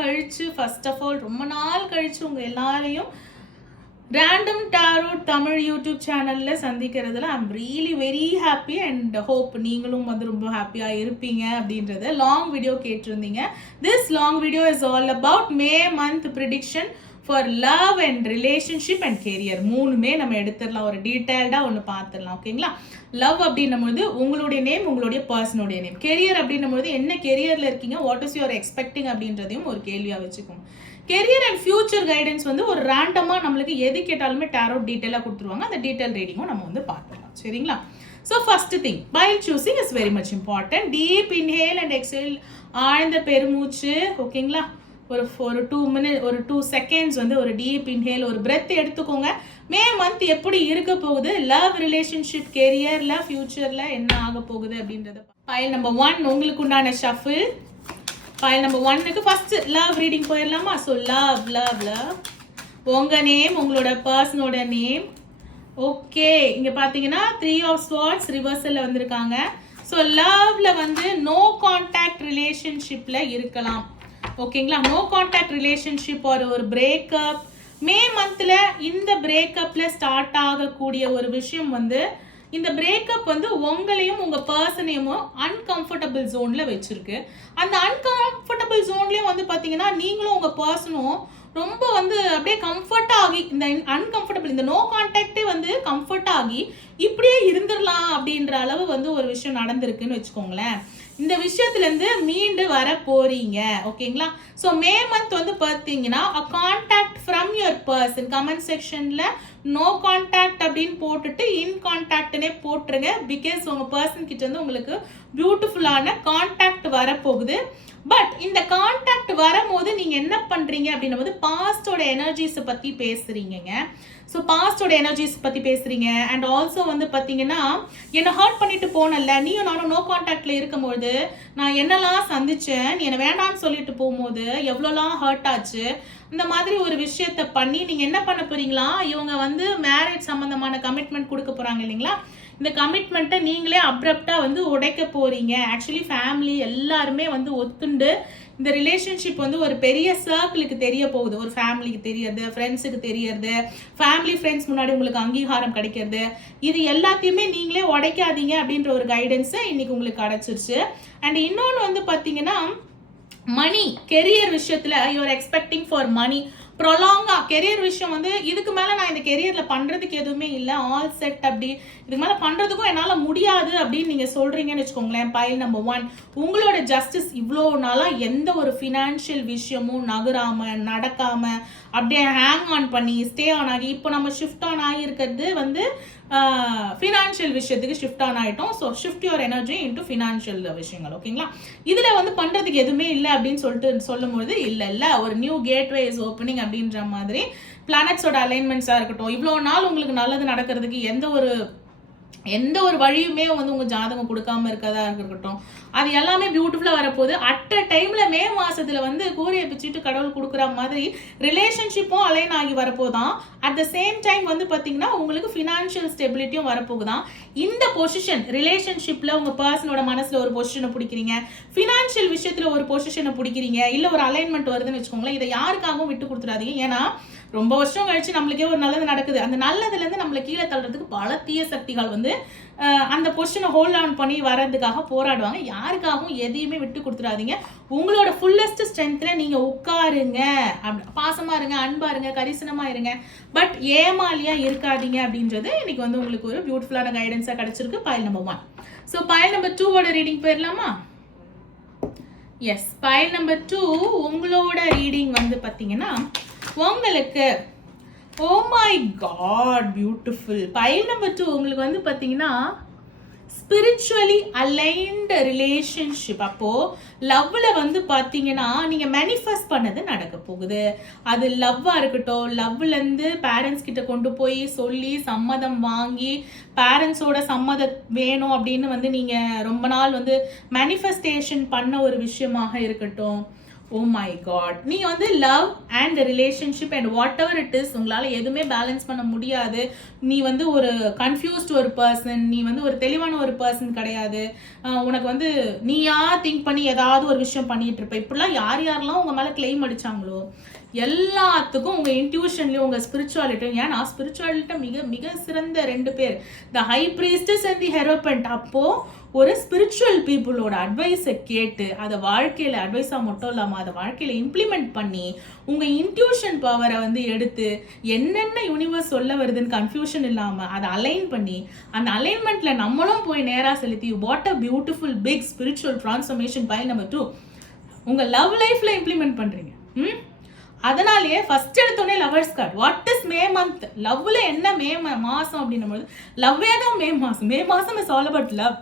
கழிச்சு first of all ரொம்ப நாள் கழிச்சு உங்கள் எல்லாரையும் ரேண்டம் டாரோட் தமிழ் யூடியூப் சேனலில் சந்திக்கிறதுல I'm really very happy and hope நீங்களும் வந்து ரொம்ப ஹாப்பியாக இருப்பீங்க அப்படின்றத லாங் வீடியோ கேட்டிருந்தீங்க. This long video is all about May month prediction for love and relationship and career. மூணுமே நம்ம எடுத்துடலாம், ஒரு டீட்டெயில்டாக ஒன்று பார்த்துடலாம். ஓகேங்களா? லவ் அப்படின்னும்போது உங்களுடைய நேம், உங்களுடைய பர்சனுடைய நேம். கெரியர் அப்படின்னும்போது என்ன கெரியரில் இருக்கீங்க, வாட் இஸ் யுவர் எக்ஸ்பெக்டிங் அப்படின்றதையும் ஒரு கேள்வியாக வச்சுக்கோங்க. கெரியர் அண்ட் ஃபியூச்சர் கைடன்ஸ் வந்து ஒரு ரேண்டமாக நம்மளுக்கு எது கேட்டாலுமே டேரோட் டீட்டெயிலாக கொடுத்துருவாங்க. அந்த டீட்டெயில் ரீடிங்கும் நம்ம வந்து பார்க்கலாம். சரிங்களா? So first thing, while choosing is very much important. Deep inhale and exhale, ஆழ்ந்த பெருமூச்சு. ஓகேங்களா? ஒரு 2 minutes, ஒரு 2 seconds வந்து ஒரு டீப் இன்ஹேல், ஒரு பிரெத் எடுத்துக்கோங்க. மே மந்த் எப்படி இருக்க போகுது, லவ், ரிலேஷன்ஷிப், கெரியர்ல, ஃபியூச்சர்ல என்ன ஆக போகுது அப்படின்றத. ஃபைல் நம்பர் 1 உங்களுக்கு உண்டான ஷஃபில். ஃபைல் நம்பர் 1க்கு ஃபர்ஸ்ட் லவ் ரீடிங் போயிடலாமா? ஸோ லவ் லவ் லவ், உங்கள் நேம், உங்களோட பர்சனோட நேம். ஓகே, இங்கே பார்த்தீங்கன்னா 3 of Swords ரிவர்சலில் வந்திருக்காங்க. ஸோ லவ்ல வந்து நோ கான்டாக்ட் ரிலேஷன்ஷிப்பில் இருக்கலாம். ஓகேங்களா? நோ கான்டாக்ட் ரிலேஷன்ஷிப் ஒரு பிரேக்கப். மே மந்தில் இந்த பிரேக்கப்பில் ஸ்டார்ட் ஆகக்கூடிய ஒரு விஷயம் வந்து, இந்த பிரேக்கப் வந்து உங்களையும் உங்கள் பர்சனையும் அன்கம்ஃபர்டபுள் ஜோனில் வச்சுருக்கு. அந்த அன்கம்ஃபர்டபுள் ஜோன்லேயும் வந்து பார்த்தீங்கன்னா நீங்களும் உங்கள் பர்சனும் ரொம்ப வந்து அப்படியே கம்ஃபர்ட் ஆகி, இந்த அன்கம்ஃபர்டபுள், இந்த நோ கான்டாக்டே வந்து கம்ஃபர்ட் ஆகி இப்படியே இருந்துடலாம் அப்படின்ற அளவு வந்து ஒரு விஷயம் நடந்திருக்குன்னு வச்சுக்கோங்களேன். இந்த விஷயத்துலேருந்து மீண்டு வர போறீங்க. ஓகேங்களா? ஸோ மே மந்த் வந்து பார்த்தீங்கன்னா a contact from your person. Comment செக்ஷனில் நோ கான்டாக்ட் அப்படின்னு போட்டுட்டு இன் கான்டாக்ட்னே போட்டுருங்க. பிகாஸ் உங்கள் பர்சன் கிட்ட இருந்து உங்களுக்கு பியூட்டிஃபுல்லான கான்டாக்ட் வரப்போகுது. பட் இந்த கான்டாக்ட் வரும்போது நீங்கள் என்ன பண்ணுறீங்க அப்படின்னும் போது பாஸ்டோட எனர்ஜிஸை பற்றி பேசுகிறீங்க. ஸோ பாஸ்டோட எனர்ஜிஸ் பற்றி பேசுகிறீங்க. அண்ட் ஆல்சோ வந்து பார்த்தீங்கன்னா, என்னை ஹர்ட் பண்ணிட்டு போனல, நீயும் நானும் நோ கான்டாக்டில் இருக்கும்போது நான் என்னெல்லாம் சந்தித்தேன், நீ என்னை வேண்டான்னு சொல்லிட்டு போகும்போது எவ்வளோலாம் ஹர்ட் ஆச்சு. இந்த மாதிரி ஒரு விஷயத்த பண்ணி நீங்கள் என்ன பண்ண போகிறீங்களா, இவங்க வந்து மேரேஜ் சம்மந்தமான கமிட்மெண்ட் கொடுக்க போகிறாங்க இல்லைங்களா, இந்த கமிட்மெண்ட்டை நீங்களே அப்ரப்டாக வந்து உடைக்க போகிறீங்க. ஆக்சுவலி ஃபேமிலி எல்லாருமே வந்து ஒத்துண்டு இந்த ரிலேஷன்ஷிப் வந்து ஒரு பெரிய சர்க்கிளுக்கு தெரிய போகுது. ஒரு ஃபேமிலிக்கு தெரியறது, ஃப்ரெண்ட்ஸுக்கு தெரியறது, ஃபேமிலி ஃப்ரெண்ட்ஸ் முன்னாடி உங்களுக்கு அங்கீகாரம் கிடைக்கிறது. இது எல்லாத்தையுமே நீங்களே உடைக்காதீங்க அப்படின்ற ஒரு கைடன்ஸை இன்னைக்கு உங்களுக்கு கிடைச்சிருச்சு. அண்ட் இன்னொன்று வந்து பார்த்தீங்கன்னா, மணி, கெரியர் விஷயத்தில் யூஆர் எக்ஸ்பெக்டிங் ஃபார் மணி. ப்ரொலாங்காக கெரியர் விஷயம் வந்து இதுக்கு மேலே நான் இந்த கெரியரில் பண்ணுறதுக்கு எதுவுமே இல்லை, ஆல் செட், அப்படி இதுக்கு மேலே பண்ணுறதுக்கும் என்னால் முடியாது அப்படின்னு நீங்கள் சொல்கிறீங்கன்னு வச்சுக்கோங்களேன். பைல் நம்பர் 1, உங்களோட ஜஸ்டிஸ் இவ்வளோ நாளாக எந்த ஒரு ஃபினான்ஷியல் விஷயமும் நகராமல் நடக்காமல் அப்படியே ஹேங் ஆன் பண்ணி ஸ்டே ஆன் ஆகி, இப்போ நம்ம ஷிஃப்ட் ஆன் ஆகியிருக்கிறது வந்து ஃபினான்ஷியல் விஷயத்துக்கு ஷிஃப்ட் ஆன் ஆகிட்டோம். So shift your energy into financial விஷயங்கள். ஓகேங்களா? இதில் வந்து பண்ணுறதுக்கு எதுவுமே இல்லை அப்படின்னு சொல்லும்போது இல்லை ஒரு நியூ கேட்வே இஸ் ஓப்பனிங் அப்படின்ற மாதிரி பிளானட்ஸோட அலைன்மெண்ட்ஸாக இருக்கட்டும், இவ்வளோ நாள் உங்களுக்கு நல்லது நடக்கிறதுக்கு எந்த ஒரு வழியுமே வந்து உங்கள் ஜாதகம் கொடுக்காம இருக்கதா இருக்கட்டும், அது எல்லாமே பியூட்டிஃபுல்லாக வரப்போகுது. அட் அ டைமில் மே மாதத்தில் வந்து கூரையை பிச்சுட்டு கடவுள் கொடுக்குற மாதிரி ரிலேஷன்ஷிப்பும் அலைன் ஆகி வரப்போதான். அட் த சேம் டைம் வந்து பார்த்தீங்கன்னா உங்களுக்கு ஃபினான்ஷியல் ஸ்டெபிலிட்டியும் வரப்போகுதான். இந்த பொசிஷன் ரிலேஷன்ஷிப்பில் உங்கள் பர்சனோட மனசில் ஒரு பொசிஷனை பிடிக்கிறீங்க, ஃபினான்ஷியல் விஷயத்தில் ஒரு பொசிஷனை பிடிக்கிறீங்க, இல்லை ஒரு அலைன்மெண்ட் வருதுன்னு வச்சுக்கோங்களேன். இதை யாருக்காகவும் விட்டு கொடுத்துடாதீங்க. ஏன்னா ரொம்ப வருஷம் கழிச்சு நம்மளுக்கே ஒரு நல்லது நடக்குது. அந்த நல்லதுலேருந்து நம்மளை கீழே தள்ளுறதுக்கு பல தீய சக்திகள் வந்து அந்த பொசிஷனை ஹோல்ட் ஆன் பண்ணி வர்றதுக்காக போராடுவாங்க. யாருக்காகவும் எதையுமே விட்டு கொடுத்துடாதீங்க. உங்களோட ஃபுல்லஸ்ட் ஸ்ட்ரென்த்தில் நீங்கள் உட்காருங்க, பாசமாக இருங்க, அன்பாக இருங்க, கரிசனமாக இருங்க, பட் ஏமாலியாக இருக்காதீங்க அப்படின்றது இன்னைக்கு வந்து உங்களுக்கு ஒரு பியூட்டிஃபுல்லான கைடன்ஸாக கிடைச்சிருக்கு. File number 1. So file number 2ஓட ரீடிங் போயிடலாமா? எஸ், பைல் நம்பர் 2 உங்களோட ரீடிங் வந்து பார்த்தீங்கன்னா உங்களுக்கு, oh my God, beautiful. File number 2 உங்களுக்கு வந்து பார்த்தீங்கன்னா ஸ்பிரிச்சுவலி அலைன்டு ரிலேஷன்ஷிப். அப்போது லவ்வில் வந்து பார்த்தீங்கன்னா நீங்கள் மேனிஃபெஸ்ட் பண்ணது நடக்க போகுது. அது லவ்வாக இருக்கட்டும், லவ்லேருந்து பேரண்ட்ஸ் கிட்ட கொண்டு போய் சொல்லி சம்மதம் வாங்கி பேரண்ட்ஸோட சம்மதம் வேணும் அப்படின்னு வந்து நீங்கள் ரொம்ப நாள் வந்து மேனிஃபெஸ்டேஷன் பண்ண ஒரு விஷயமாக இருக்கட்டும், ஓ மை காட், நீங்க வந்து love and relationship and what ever it is, உங்களால எதுவுமே பேலன்ஸ் பண்ண முடியாது. நீ வந்து ஒரு கன்ஃபியூஸ்ட் ஒரு பர்சன், நீ வந்து ஒரு தெளிவான ஒரு பர்சன் கிடையாது. உனக்கு வந்து நீயா திங்க் பண்ணி ஏதாவது ஒரு விஷயம் பண்ணிட்டு இருப்ப. இப்படிலாம் யாரெல்லாம் உங்க மேல கிளைம் அடிச்சாங்களோ எல்லாத்துக்கும் உங்க இன்ட்யூஷன்லயும் உங்க ஸ்பிரிச்சுவாலிட்டியும், ஏன்னா ஸ்பிரிச்சுவாலிட்டி மிக மிக சிறந்த 2 பேர், த ஹை பிரீஸ்டஸ் அண்ட் தி ஹெரோபண்ட். அப்போ ஒரு ஸ்பிரிச்சுவல் பீப்புளோட அட்வைஸை கேட்டு அதை வாழ்க்கையில் அட்வைஸாக மட்டும் இல்லாமல் அதை வாழ்க்கையில் இம்ப்ளிமெண்ட் பண்ணி உங்கள் இன்ட்யூஷன் பவரை வந்து எடுத்து என்னென்ன யூனிவர்ஸ் சொல்ல வருதுன்னு கன்ஃபியூஷன் இல்லாமல் அதை அலைன் பண்ணி அந்த அலைன்மெண்ட்டில் நம்மளும் போய் நேராக செலுத்தி what a beautiful big spiritual transformation by number 2 உங்கள் லவ் லைஃப்பில் இம்ப்ளிமெண்ட் பண்ணுறீங்க. அதனாலேயே ஃபர்ஸ்ட் எடுத்தோடனே lovers card. What is May month? லவ்ல என்ன மே மாதம் அப்படின்னும் போது லவ்வே தான் மே மாதம். மே மாதம் இஸ் ஆல் அபவுட் லவ்.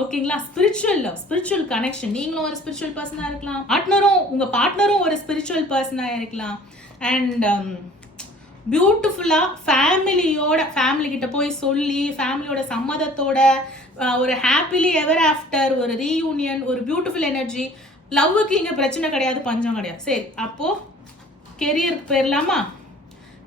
ஓகேங்களா? Spiritual love, spiritual connection. நீங்களும் ஒரு ஸ்பிரிச்சுவல் பர்சனாக இருக்கலாம், உங்கள் பார்ட்னரும் ஒரு ஸ்பிரிச்சுவல் பர்சனாக இருக்கலாம். அண்ட் பியூட்டிஃபுல்லாக ஃபேமிலிக்கிட்ட போய் சொல்லி ஃபேமிலியோட சம்மதத்தோட ஒரு ஹாப்பிலி எவர் ஆஃப்டர் ஒரு ரீயூனியன், ஒரு பியூட்டிஃபுல் எனர்ஜி. லவ்வுக்கு இங்கே பிரச்சனை கிடையாது, பஞ்சம் கிடையாது. சரி, அப்போது கெரியருக்கு போயிடலாமா?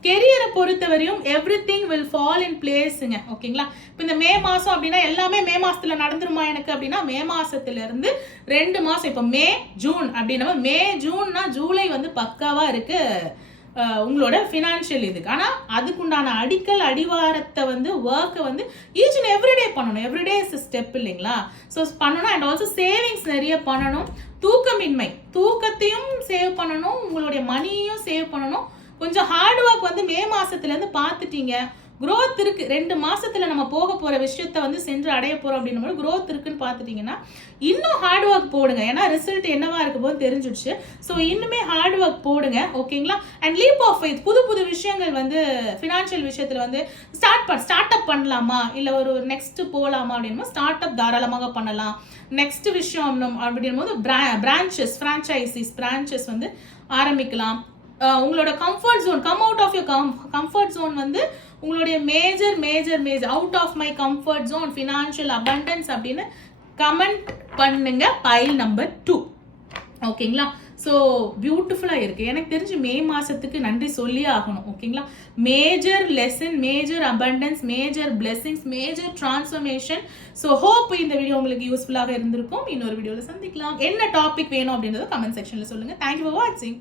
கெரியரை பொறுத்தவரையும் every thing will fall in பிளேஸுங்க. ஓகேங்களா? இப்போ இந்த மே மாதம் அப்படின்னா எல்லாமே மே மாதத்தில் நடந்துருமா எனக்கு அப்படின்னா, மே மாதத்துலேருந்து 2 மாதம், இப்போ மே ஜூன் அப்படின்னா மே ஜூன்னா ஜூலை வந்து பக்காவாக இருக்குது உங்களோட ஃபினான்ஷியல் இதுக்கு. ஆனால் அதுக்குண்டான அடிவாரத்தை வந்து ஒர்க்கை வந்து ஈச் அண்ட் எவ்ரிடே பண்ணணும். எவ்ரிடே இஸ் ஸ்டெப் இல்லைங்களா? ஸோ பண்ணணும். அண்ட் ஆல்சோ சேவிங்ஸ் நிறைய பண்ணணும். தூக்கமின்மை, தூக்கத்தையும் சேவ் பண்ணணும், உங்களுடைய மணியையும் சேவ் பண்ணணும். கொஞ்சம் ஹார்ட் ஒர்க் வந்து மே மாதத்துலேருந்து பார்த்துட்டீங்க, க்ரோத் இருக்குது. 2 மாதத்தில் நம்ம போக போகிற விஷயத்த வந்து சென்று அடைய போகிறோம் அப்படின்னும் க்ரோத் இருக்குன்னு பார்த்துட்டிங்கன்னா இன்னும் ஹார்ட் ஒர்க் போடுங்க. ஏன்னா ரிசல்ட் என்னவா இருக்க போது தெரிஞ்சிடுச்சு. ஸோ இன்னுமே ஹார்ட் ஒர்க் போடுங்க. ஓகேங்களா? அண்ட் லீப் ஆஃப் ஃபெய்த், புது விஷயங்கள் வந்து ஃபினான்ஷியல் விஷயத்தில் வந்து ஸ்டார்ட் அப் பண்ணலாமா, இல்லை ஒரு நெக்ஸ்ட்டு போகலாமா அப்படின்னும் ஸ்டார்ட் அப் தாராளமாக பண்ணலாம். நெக்ஸ்ட் விஷயம் அப்படின்னும் போது பிரான்ச்சஸ், ஃப்ரான்ச்சைசிஸ் பிரான்ச்சஸ் வந்து ஆரம்பிக்கலாம். உங்களோட comfort zone, come out of your comfort zone வந்து உங்களுடைய major out of my comfort zone financial abundance அப்படின்னு கமெண்ட் பண்ணுங்க பைல் நம்பர் 2. ஓகேங்களா? ஸோ பியூட்டிஃபுல்லாக இருக்குது. எனக்கு தெரிஞ்சு மே மாதத்துக்கு நன்றி சொல்லியே ஆகணும். ஓகேங்களா? Major lesson, major abundance, major blessings, major transformation. So hope இந்த வீடியோ உங்களுக்கு யூஸ்ஃபுல்லாக இருந்திருக்கும். இன்னொரு வீடியோவில் சந்திக்கலாம். என்ன டாபிக் வேணும் அப்படின்றத கமெண்ட் செக்ஷனில் சொல்லுங்கள். தேங்க்யூ ஃபார் வாட்சிங்.